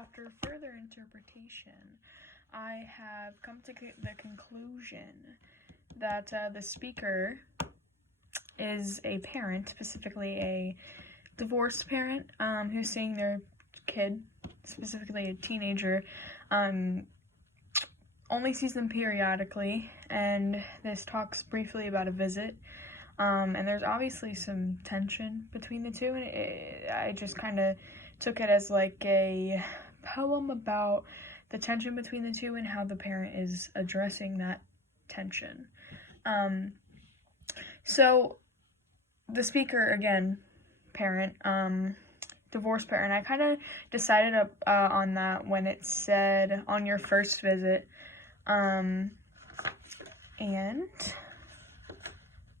After further interpretation, I have come to the conclusion that the speaker is a parent, specifically a divorced parent, who's seeing their kid, specifically a teenager, only sees them periodically, and this talks briefly about a visit. And there's obviously some tension between the two, and I just kind of took it as like a poem about the tension between the two and how the parent is addressing that tension. So the speaker, again, parent, divorced parent, I kind of decided on that when it said on your first visit, and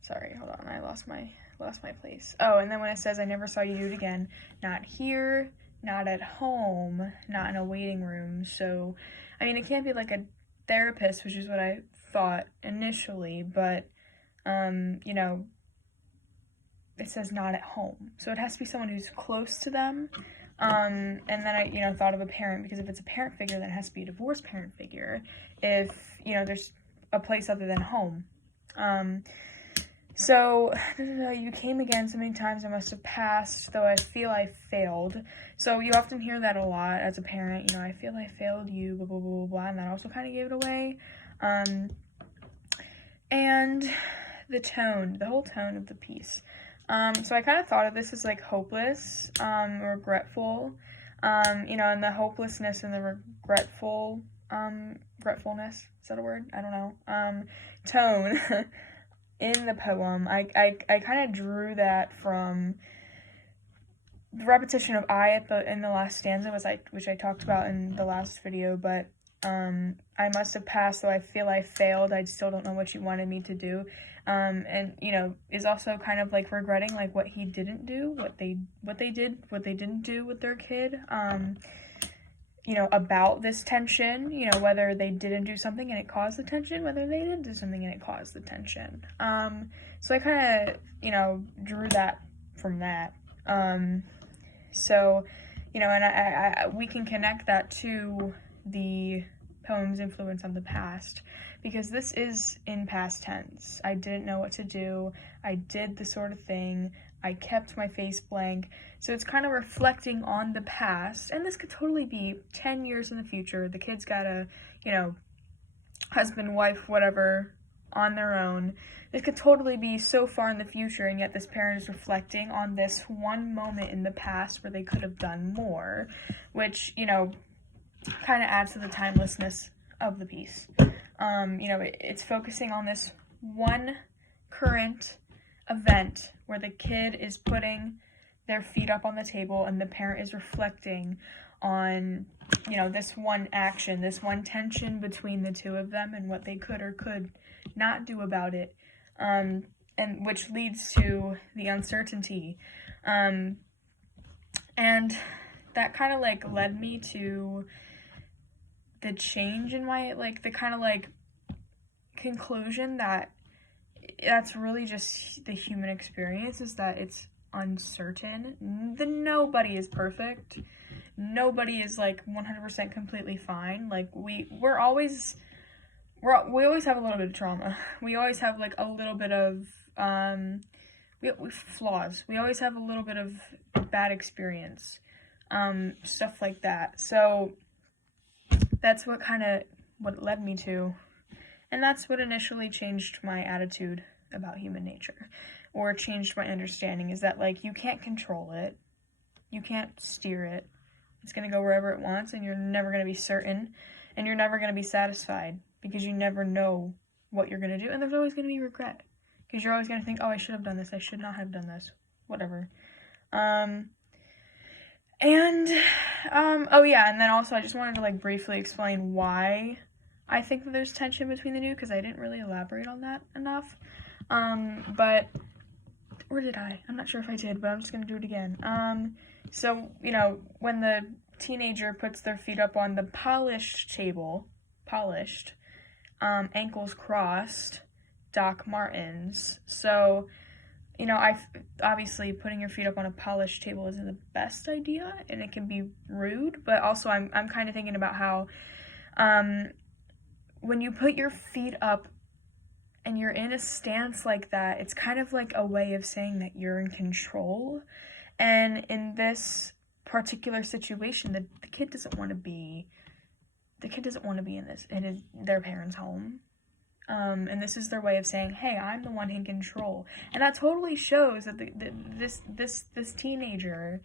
sorry, hold on, I lost my place. Oh, and then when it says I never saw you do it again, not here, not at home, not in a waiting room. So, I mean, it can't be like a therapist, which is what I thought initially, but, you know, it says not at home. So it has to be someone who's close to them. And then I, thought of a parent, because if it's a parent figure, then it has to be a divorced parent figure. If, there's a place other than home. So, you came again so many times I must have passed, though I feel I failed. So you often hear that a lot as a parent, I feel I failed you, blah, blah, blah, blah, blah, and that also kind of gave it away. And the whole tone of the piece. So I kind of thought of this as like hopeless, regretful, and the hopelessness and the regretfulness, is that a word? I don't know, tone in the poem. I kind of drew that from the repetition of in the last stanza, which I talked about in the last video, but I must have passed, though I feel I failed. I still don't know what you wanted me to do. And is also kind of like regretting like what he didn't do, what they didn't do with their kid. About this tension, whether they didn't do something and it caused the tension, whether they did do something and it caused the tension. So I kind of, drew that from that. So, and I we can connect that to the poem's influence on the past, because this is in past tense. I didn't know what to do. I did the sort of thing. I kept my face blank. So it's kind of reflecting on the past, and this could totally be 10 years in the future. The kid's got a, husband, wife, whatever, on their own. This could totally be so far in the future, and yet this parent is reflecting on this one moment in the past where they could have done more, which, kind of adds to the timelessness of the piece. It's focusing on this one current event where the kid is putting their feet up on the table and the parent is reflecting on, this one action, this one tension between the two of them and what they could or could not do about it, and which leads to the uncertainty. And that kind of like led me to the change in my, the kind of conclusion that that's really just the human experience, is that it's uncertain. Nobody is perfect. Nobody is 100% completely fine. We always have a little bit of trauma. We always have a little bit of we flaws. We always have a little bit of bad experience, stuff like that. So that's what it led me to, and that's what initially changed my attitude about human nature, or changed my understanding, is that you can't control it, you can't steer it. It's going to go wherever it wants, and you're never going to be certain, and you're never going to be satisfied, because you never know what you're going to do, and there's always going to be regret, because you're always going to think, oh, I should have done this, I should not have done this, whatever. Oh yeah, and then also I just wanted to briefly explain why I think that there's tension between the two, because I didn't really elaborate on that enough. But, or did I? I'm not sure if I did, but I'm just gonna do it again. So, when the teenager puts their feet up on the polished table, ankles crossed, Doc Martens. So, you know, obviously putting your feet up on a polished table isn't the best idea, and it can be rude. But also, I'm kind of thinking about how, when you put your feet up and you're in a stance like that, it's kind of like a way of saying that you're in control. And in this particular situation, the kid doesn't want to be. The kid doesn't want to be in their parents' home. And this is their way of saying, "Hey, I'm the one in control," and that totally shows that this teenager,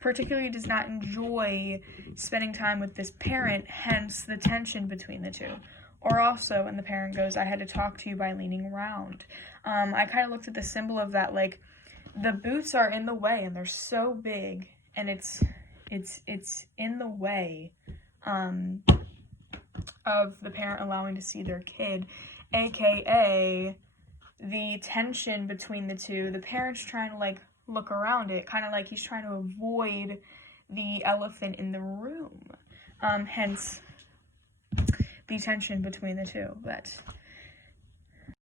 particularly does not enjoy spending time with this parent. Hence, the tension between the two. Or also, when the parent goes, "I had to talk to you by leaning around." I kind of looked at the symbol of that, like the boots are in the way, and they're so big, and it's in the way. Of the parent allowing to see their kid, aka the tension between the two. The parent's trying to like look around it, kind of like he's trying to avoid the elephant in the room. Hence the tension between the two. But